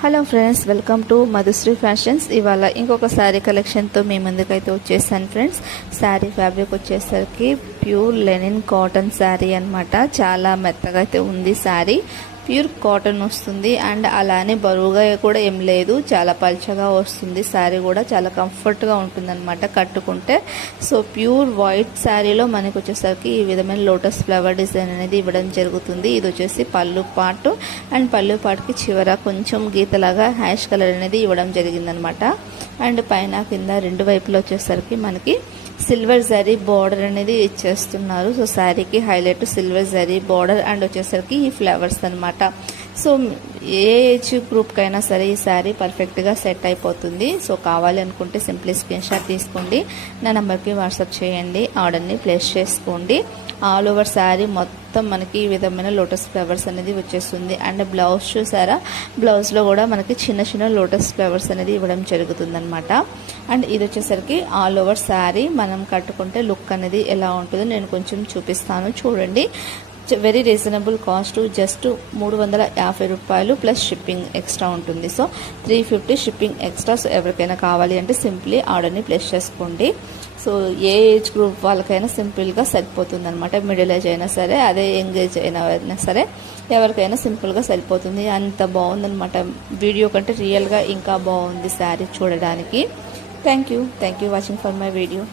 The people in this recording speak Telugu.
Hello friends, welcome to Madhushree fashions. ఇవాళ ఇంకొక శారీ కలెక్షన్తో మీ ముందుకైతే వచ్చేసాను ఫ్రెండ్స్. శారీ ఫ్యాబ్రిక్ వచ్చేసరికి ప్యూర్ లెనిన్ కాటన్ శారీ అనమాట. చాలా మెత్తగా అయితే ఉంది శారీ. ప్యూర్ కాటన్ వస్తుంది అండ్ అలానే బరువుగా కూడా ఏం లేదు, చాలా పల్చగా వస్తుంది. శారీ కూడా చాలా కంఫర్ట్గా ఉంటుంది అనమాట కట్టుకుంటే. సో ప్యూర్ వైట్ శారీలో మనకు వచ్చేసరికి ఈ విధమైన లోటస్ ఫ్లవర్ డిజైన్ అనేది ఇవ్వడం జరుగుతుంది. ఇది వచ్చేసి పళ్ళు పాటు అండ్ పళ్ళు పాటుకి చివర కొంచెం గీతలాగా హ్యాష్ కలర్ అనేది ఇవ్వడం జరిగిందనమాట. అండ్ పైన కింద రెండు వైపులో వచ్చేసరికి మనకి సిల్వర్ జరీ బార్డర్ అనేది ఇచ్చేస్తున్నారు. సో శారీకి highlight silver zari border and వచ్చేసరికి ఈ ఫ్లవర్స్ అనమాట. సో ఏ ఏజ్ గ్రూప్కైనా సరే ఈ శారీ పర్ఫెక్ట్గా సెట్ అయిపోతుంది. సో కావాలి అనుకుంటే సింప్లీ స్క్రీన్ షాట్ తీసుకోండి, నా నెంబర్కి వాట్సాప్ చేయండి, ఆర్డర్ని ప్లేస్ చేసుకోండి. ఆల్ ఓవర్ శారీ మొత్తం మనకి ఈ విధమైన లోటస్ ఫ్లవర్స్ అనేది వచ్చేస్తుంది. అండ్ బ్లౌజ్ చూసారా, బ్లౌజ్లో కూడా మనకి చిన్న చిన్న లోటస్ ఫ్లవర్స్ అనేది ఇవ్వడం జరుగుతుంది అనమాట. అండ్ ఇది వచ్చేసరికి ఆల్ ఓవర్ శారీ మనం కట్టుకుంటే లుక్ అనేది ఎలా ఉంటుందో నేను కొంచెం చూపిస్తాను చూడండి. వెరీ రీజనబుల్ కాస్ట్, జస్ట్ 350 రూపాయలు ప్లస్ షిప్పింగ్ ఎక్స్ట్రా ఉంటుంది. So 350 shipping extra. సో ఎవరికైనా కావాలి అంటే సింప్లీ ఆర్డర్ని ప్లేస్ చేసుకోండి. సో ఏ ఏజ్ గ్రూప్ వాళ్ళకైనా సింపుల్గా సరిపోతుంది అనమాట. మిడిల్ ఏజ్ అయినా సరే, అదే యంగ్ ఏజ్ అయినా సరే, ఎవరికైనా సింపుల్గా సరిపోతుంది. అంత బాగుందనమాట. వీడియో కంటే రియల్గా ఇంకా బాగుంది శారీ చూడడానికి. Thank you watching for my video.